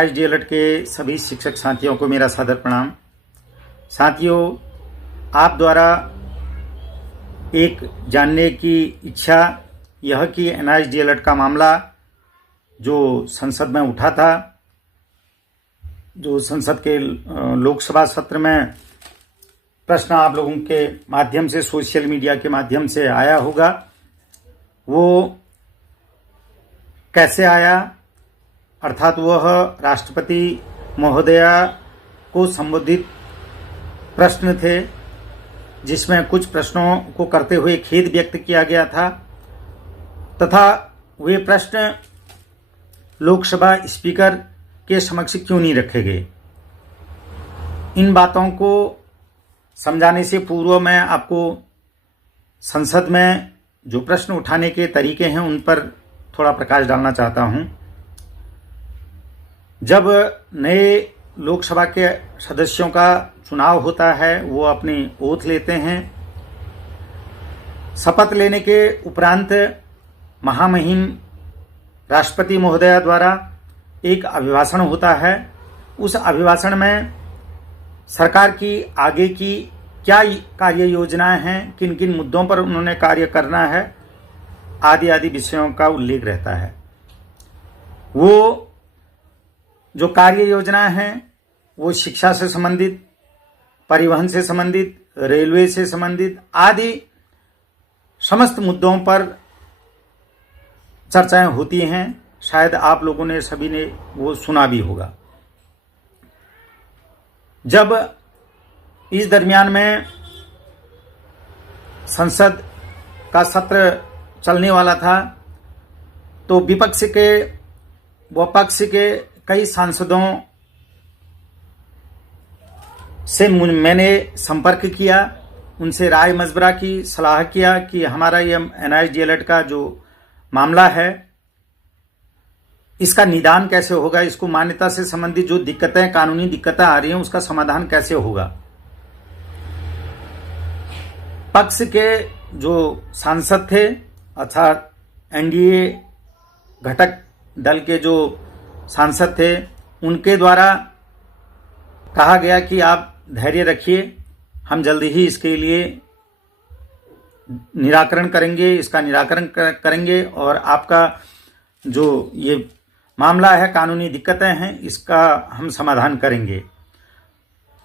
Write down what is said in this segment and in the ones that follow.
NIS DElEd के सभी शिक्षक साथियों को मेरा सादर प्रणाम। साथियों, आप द्वारा एक जानने की इच्छा यह कि एनआईएस डीएलएड का मामला जो संसद में उठा था, जो संसद के लोकसभा सत्र में प्रश्न आप लोगों के माध्यम से, सोशल मीडिया के माध्यम से आया होगा, वो कैसे आया, अर्थात वह राष्ट्रपति महोदया को संबोधित प्रश्न थे, जिसमें कुछ प्रश्नों को करते हुए खेद व्यक्त किया गया था तथा वे प्रश्न लोकसभा स्पीकर के समक्ष क्यों नहीं रखे गए। इन बातों को समझाने से पूर्व मैं आपको संसद में जो प्रश्न उठाने के तरीके हैं उन पर थोड़ा प्रकाश डालना चाहता हूं। जब नए लोकसभा के सदस्यों का चुनाव होता है, वो अपनी ओथ लेते हैं। शपथ लेने के उपरांत महामहिम राष्ट्रपति महोदया द्वारा एक अभिभाषण होता है। उस अभिभाषण में सरकार की आगे की क्या कार्य योजनाएं हैं, किन किन मुद्दों पर उन्होंने कार्य करना है, आदि आदि विषयों का उल्लेख रहता है। वो जो कार्य योजनाएं हैं वो शिक्षा से संबंधित, परिवहन से संबंधित, रेलवे से संबंधित आदि समस्त मुद्दों पर चर्चाएं होती हैं। शायद आप लोगों ने, सभी ने वो सुना भी होगा। जब इस दरमियान में संसद का सत्र चलने वाला था तो विपक्ष के व पक्ष के कई सांसदों से मैंने संपर्क किया, उनसे राय मशवरा की, सलाह किया कि हमारा ये एनआईएस डीएलएड का जो मामला है इसका निदान कैसे होगा, इसको मान्यता से संबंधित जो दिक्कतें, कानूनी दिक्कतें आ रही हैं उसका समाधान कैसे होगा। पक्ष के जो सांसद थे अर्थात एनडीए घटक दल के जो सांसद थे, उनके द्वारा कहा गया कि आप धैर्य रखिए, हम जल्दी ही इसके लिए निराकरण करेंगे, इसका निराकरण करेंगे और आपका जो ये मामला है, कानूनी दिक्कतें हैं, इसका हम समाधान करेंगे।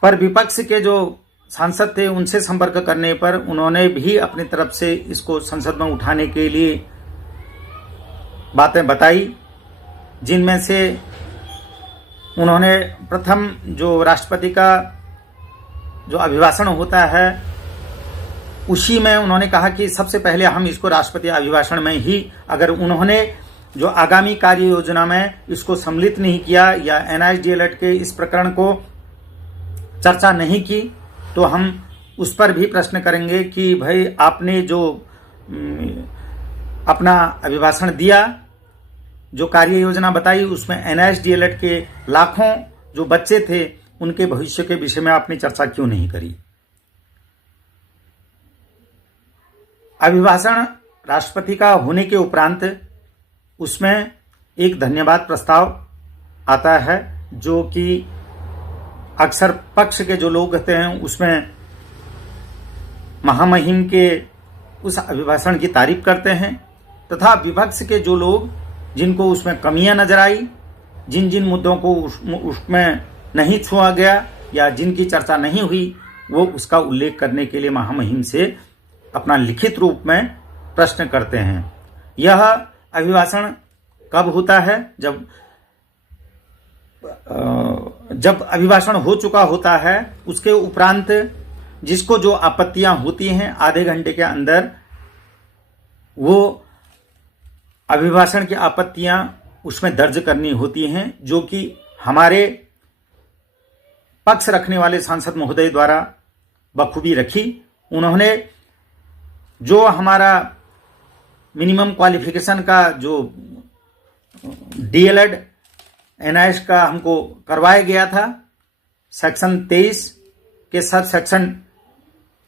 पर विपक्ष के जो सांसद थे उनसे संपर्क करने पर उन्होंने भी अपनी तरफ से इसको संसद में उठाने के लिए बातें बताई, जिनमें से उन्होंने प्रथम जो राष्ट्रपति का जो अभिभाषण होता है उसी में उन्होंने कहा कि सबसे पहले हम इसको राष्ट्रपति अभिभाषण में ही, अगर उन्होंने जो आगामी कार्य योजना में इसको सम्मिलित नहीं किया या एनआईएस डीएलएड के इस प्रकरण को चर्चा नहीं की, तो हम उस पर भी प्रश्न करेंगे कि भाई आपने जो अपना अभिभाषण दिया, जो कार्य योजना बताई, उसमें एनआईएस डीएलएड के लाखों जो बच्चे थे उनके भविष्य के विषय में आपने चर्चा क्यों नहीं करी। अभिभाषण राष्ट्रपति का होने के उपरांत उसमें एक धन्यवाद प्रस्ताव आता है, जो कि अक्सर पक्ष के जो लोग होते हैं उसमें महामहिम के उस अभिभाषण की तारीफ करते हैं तथा विपक्ष के जो लोग जिनको उसमें कमियां नजर आई, जिन जिन मुद्दों को उसमें नहीं छुआ गया या जिनकी चर्चा नहीं हुई, वो उसका उल्लेख करने के लिए महामहिम से अपना लिखित रूप में प्रश्न करते हैं। यह अभिभाषण कब होता है? जब अभिभाषण हो चुका होता है, उसके उपरांत जिसको जो आपत्तियां होती हैं आधे घंटे के अंदर वो अभिभाषण की आपत्तियां उसमें दर्ज करनी होती हैं, जो कि हमारे पक्ष रखने वाले सांसद महोदय द्वारा बखूबी रखी। उन्होंने जो हमारा मिनिमम क्वालिफिकेशन का जो डीएलएड एनआईएस का हमको करवाया गया था, सेक्शन 23 के सब सेक्शन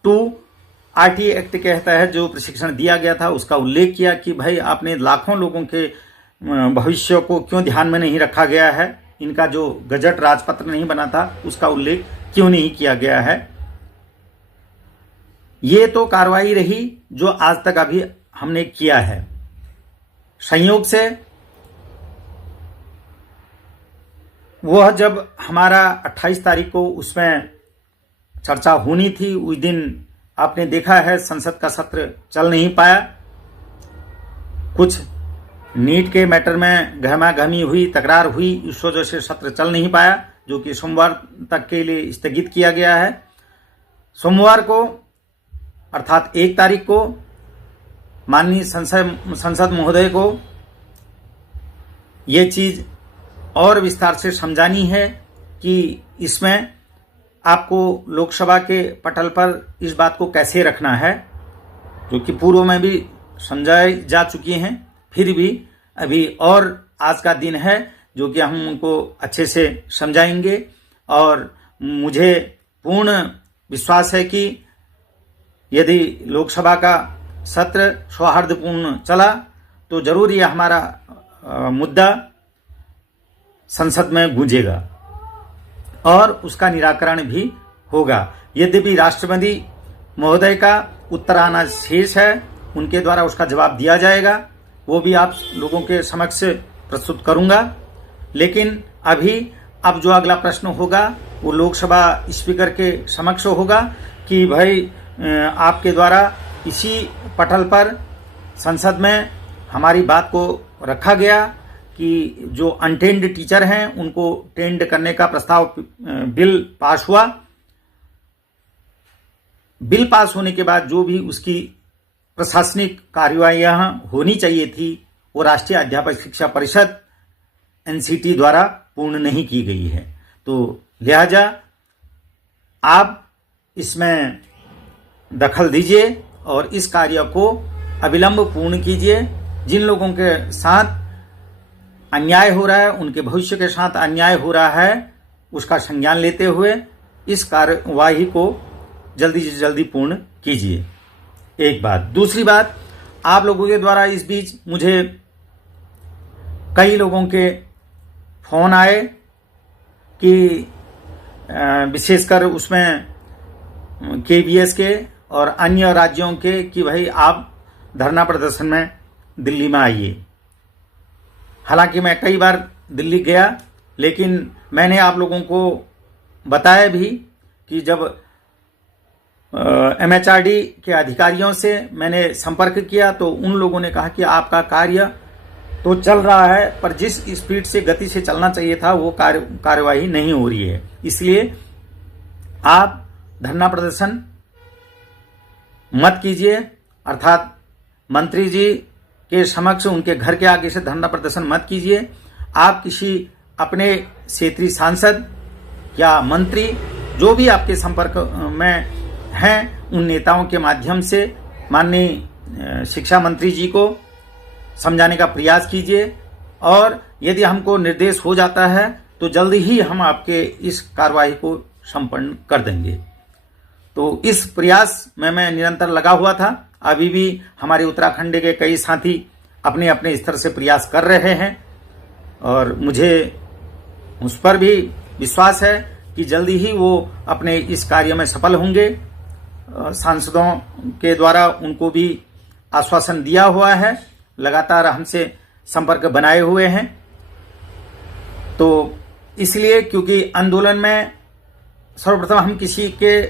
2 आरटीए एक्ट कहता है, जो प्रशिक्षण दिया गया था उसका उल्लेख किया कि भाई आपने लाखों लोगों के भविष्य को क्यों ध्यान में नहीं रखा गया है, इनका जो गजट राजपत्र नहीं बना था उसका उल्लेख क्यों नहीं किया गया है। ये तो कार्रवाई रही जो आज तक अभी हमने किया है। संयोग से वह जब हमारा 28 तारीख को उसमें चर्चा होनी थी, उस दिन आपने देखा है संसद का सत्र चल नहीं पाया। कुछ नीट के मैटर में गहमागहमी हुई, तकरार हुई, इस वजह से सत्र चल नहीं पाया, जो कि सोमवार तक के लिए स्थगित किया गया है। सोमवार को अर्थात 1 तारीख को माननीय संसद महोदय को ये चीज और विस्तार से समझानी है कि इसमें आपको लोकसभा के पटल पर इस बात को कैसे रखना है, जो कि पूर्व में भी समझाई जा चुकी हैं। फिर भी अभी और आज का दिन है जो कि हम उनको अच्छे से समझाएंगे, और मुझे पूर्ण विश्वास है कि यदि लोकसभा का सत्र सौहार्दपूर्ण चला तो जरूर यह हमारा मुद्दा संसद में गूंजेगा और उसका निराकरण भी होगा। यद्यपि राष्ट्रपति महोदय का उत्तर आना शेष है, उनके द्वारा उसका जवाब दिया जाएगा, वो भी आप लोगों के समक्ष प्रस्तुत करूंगा। लेकिन अब जो अगला प्रश्न होगा वो लोकसभा स्पीकर के समक्ष होगा कि भाई आपके द्वारा इसी पटल पर संसद में हमारी बात को रखा गया कि जो अनटेंड टीचर हैं उनको टेंड करने का प्रस्ताव बिल पास हुआ। बिल पास होने के बाद जो भी उसकी प्रशासनिक कार्यवाहियां होनी चाहिए थी वो राष्ट्रीय अध्यापक शिक्षा परिषद एनसीटी द्वारा पूर्ण नहीं की गई है। तो लिहाजा आप इसमें दखल दीजिए और इस कार्य को अविलंब पूर्ण कीजिए। जिन लोगों के साथ अन्याय हो रहा है, उनके भविष्य के साथ अन्याय हो रहा है, उसका संज्ञान लेते हुए इस कार्यवाही को जल्दी से जल्दी पूर्ण कीजिए। एक बात। दूसरी बात, आप लोगों के द्वारा इस बीच मुझे कई लोगों के फोन आए कि विशेषकर उसमें केबीएस के और अन्य राज्यों के कि भाई आप धरना प्रदर्शन में दिल्ली में आइए। हालांकि मैं कई बार दिल्ली गया, लेकिन मैंने आप लोगों को बताया भी कि जब एमएचआरडी के अधिकारियों से मैंने संपर्क किया तो उन लोगों ने कहा कि आपका कार्य तो चल रहा है, पर जिस स्पीड से गति से चलना चाहिए था वो कार्यवाही नहीं हो रही है। इसलिए आप धरना प्रदर्शन मत कीजिए, अर्थात मंत्री जी के समक्ष उनके घर के आगे से धरना प्रदर्शन मत कीजिए। आप किसी अपने क्षेत्रीय सांसद या मंत्री जो भी आपके संपर्क में हैं उन नेताओं के माध्यम से माननीय शिक्षा मंत्री जी को समझाने का प्रयास कीजिए, और यदि हमको निर्देश हो जाता है तो जल्दी ही हम आपके इस कार्रवाई को संपन्न कर देंगे। तो इस प्रयास में मैं निरंतर लगा हुआ था। अभी भी हमारे उत्तराखंड के कई साथी अपने अपने स्तर से प्रयास कर रहे हैं और मुझे उस पर भी विश्वास है कि जल्दी ही वो अपने इस कार्य में सफल होंगे। सांसदों के द्वारा उनको भी आश्वासन दिया हुआ है, लगातार हमसे संपर्क बनाए हुए हैं। तो इसलिए क्योंकि आंदोलन में सर्वप्रथम हम किसी के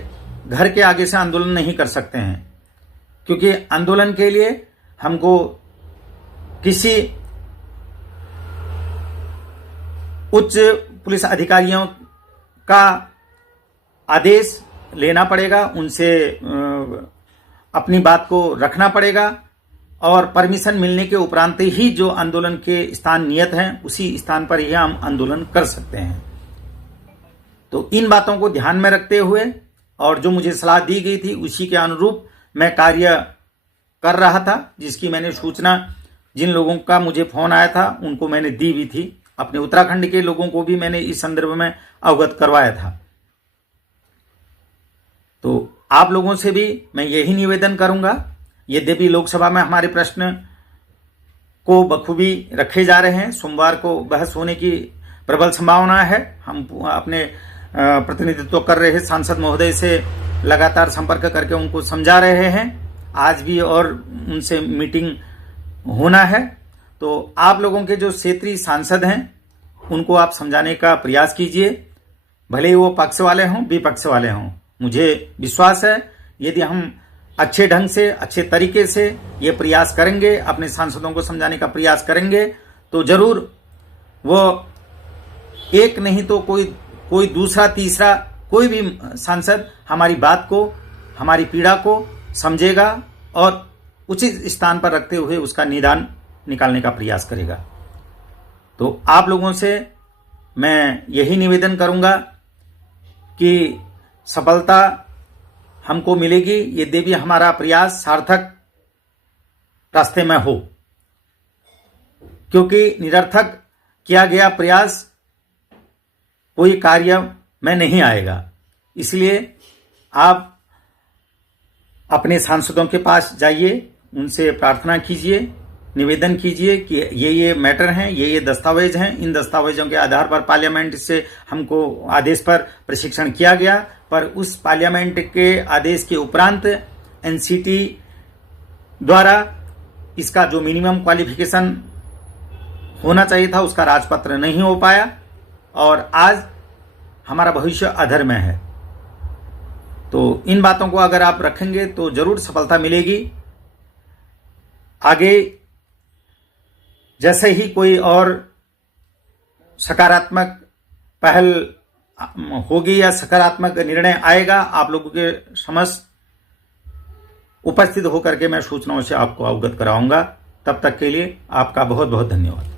घर के आगे से आंदोलन नहीं कर सकते हैं, क्योंकि आंदोलन के लिए हमको किसी उच्च पुलिस अधिकारियों का आदेश लेना पड़ेगा, उनसे अपनी बात को रखना पड़ेगा और परमिशन मिलने के उपरांत ही जो आंदोलन के स्थान नियत हैं उसी स्थान पर ही हम आंदोलन कर सकते हैं। तो इन बातों को ध्यान में रखते हुए और जो मुझे सलाह दी गई थी उसी के अनुरूप मैं कार्य कर रहा था, जिसकी मैंने सूचना जिन लोगों का मुझे फोन आया था उनको मैंने दी भी थी। अपने उत्तराखंड के लोगों को भी मैंने इस संदर्भ में अवगत करवाया था। तो आप लोगों से भी मैं यही निवेदन करूंगा, यद्यपि लोकसभा में हमारे प्रश्न को बखूबी रखे जा रहे हैं, सोमवार को बहस होने की प्रबल संभावना है। हम अपने प्रतिनिधित्व कर रहे सांसद महोदय से लगातार संपर्क करके उनको समझा रहे हैं। आज भी और उनसे मीटिंग होना है। तो आप लोगों के जो क्षेत्रीय सांसद हैं उनको आप समझाने का प्रयास कीजिए, भले ही वो पक्ष वाले हों विपक्ष वाले हों। मुझे विश्वास है यदि हम अच्छे ढंग से अच्छे तरीके से ये प्रयास करेंगे, अपने सांसदों को समझाने का प्रयास करेंगे, तो जरूर वो एक नहीं तो कोई दूसरा तीसरा कोई भी सांसद हमारी बात को, हमारी पीड़ा को समझेगा और उचित स्थान पर रखते हुए उसका निदान निकालने का प्रयास करेगा। तो आप लोगों से मैं यही निवेदन करूंगा कि सफलता हमको मिलेगी यदि भी हमारा प्रयास सार्थक रास्ते में हो, क्योंकि निरर्थक किया गया प्रयास कोई कार्य में नहीं आएगा। इसलिए आप अपने सांसदों के पास जाइए, उनसे प्रार्थना कीजिए, निवेदन कीजिए कि ये मैटर हैं, ये दस्तावेज हैं। इन दस्तावेजों के आधार पर पार्लियामेंट से हमको आदेश पर प्रशिक्षण किया गया, पर उस पार्लियामेंट के आदेश के उपरांत एनसीटी द्वारा इसका जो मिनिमम क्वालिफिकेशन होना चाहिए था उसका राजपत्र नहीं हो पाया और आज हमारा भविष्य अधर में है। तो इन बातों को अगर आप रखेंगे तो जरूर सफलता मिलेगी। आगे जैसे ही कोई और सकारात्मक पहल होगी या सकारात्मक निर्णय आएगा, आप लोगों के समक्ष उपस्थित होकर के मैं सूचनाओं से आपको अवगत कराऊंगा। तब तक के लिए आपका बहुत बहुत धन्यवाद।